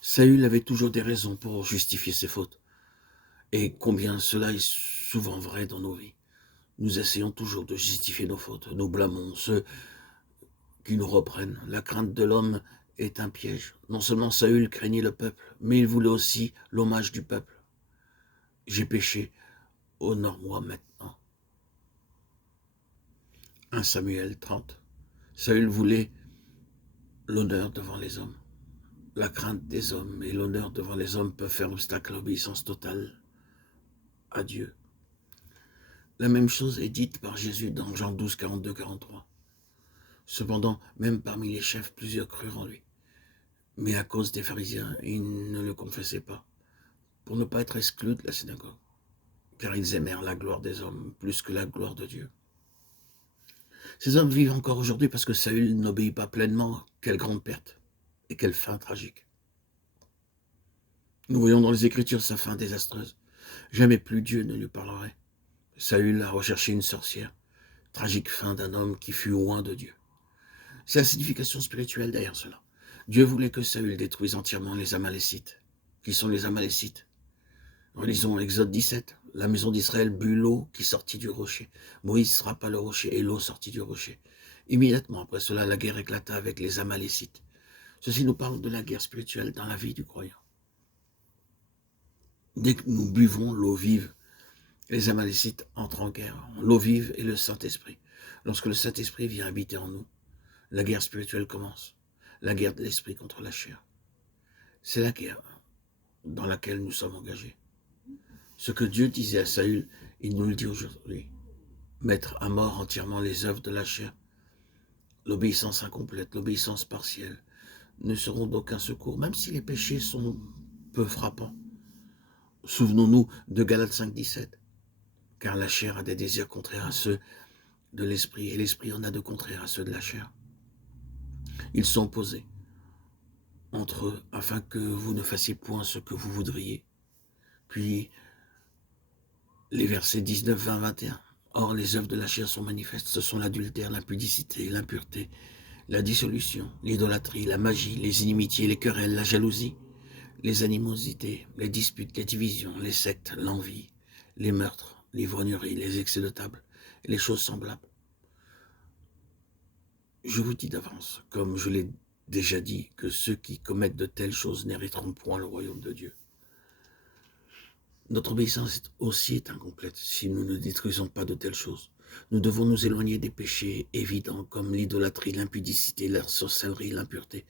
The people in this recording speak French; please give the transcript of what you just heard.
Saül avait toujours des raisons pour justifier ses fautes. Et combien cela est souvent vrai dans nos vies. Nous essayons toujours de justifier nos fautes. Nous blâmons ceux qui nous reprennent. La crainte de l'homme est un piège. Non seulement Saül craignait le peuple, mais il voulait aussi l'hommage du peuple. J'ai péché, honore-moi maintenant. 1 Samuel 30. Saül voulait l'honneur devant les hommes. La crainte des hommes et l'honneur devant les hommes peuvent faire obstacle à l'obéissance totale à Dieu. La même chose est dite par Jésus dans Jean 12, 42, 43. Cependant, même parmi les chefs, plusieurs crurent en lui. Mais à cause des pharisiens, ils ne le confessaient pas, pour ne pas être exclus de la synagogue, car ils aimèrent la gloire des hommes plus que la gloire de Dieu. Ces hommes vivent encore aujourd'hui parce que Saül n'obéit pas pleinement. Quelle grande perte et quelle fin tragique. Nous voyons dans les Écritures sa fin désastreuse. Jamais plus Dieu ne lui parlerait. Saül a recherché une sorcière. Tragique fin d'un homme qui fut loin de Dieu. C'est la signification spirituelle derrière cela. Dieu voulait que Saül détruise entièrement les Amalécites. Qui sont les Amalécites? Relisons Exode 17. La maison d'Israël but l'eau qui sortit du rocher. Moïse frappa le rocher et l'eau sortit du rocher. Immédiatement après cela, la guerre éclata avec les Amalécites. Ceci nous parle de la guerre spirituelle dans la vie du croyant. Dès que nous buvons l'eau vive, les Amalécites entrent en guerre. L'eau vive est le Saint-Esprit. Lorsque le Saint-Esprit vient habiter en nous, la guerre spirituelle commence. La guerre de l'esprit contre la chair. C'est la guerre dans laquelle nous sommes engagés. Ce que Dieu disait à Saül, il nous le dit aujourd'hui. Mettre à mort entièrement les œuvres de la chair, l'obéissance incomplète, l'obéissance partielle, ne seront d'aucun secours, même si les péchés sont peu frappants. Souvenons-nous de Galates 5, 17. Car la chair a des désirs contraires à ceux de l'esprit, et l'esprit en a de contraires à ceux de la chair. Ils sont opposés entre eux, afin que vous ne fassiez point ce que vous voudriez. Puis, les versets 19, 20, 21. Or, les œuvres de la chair sont manifestes. Ce sont l'adultère, l'impudicité, l'impureté, la dissolution, l'idolâtrie, la magie, les inimitiés, les querelles, la jalousie, les animosités, les disputes, les divisions, les sectes, l'envie, les meurtres, l'ivrognerie, les excès de table, et les choses semblables. Je vous dis d'avance, comme je l'ai déjà dit, que ceux qui commettent de telles choses n'hériteront point le royaume de Dieu. Notre obéissance aussi est incomplète si nous ne détruisons pas de telles choses. Nous devons nous éloigner des péchés évidents comme l'idolâtrie, l'impudicité, la sorcellerie, l'impureté.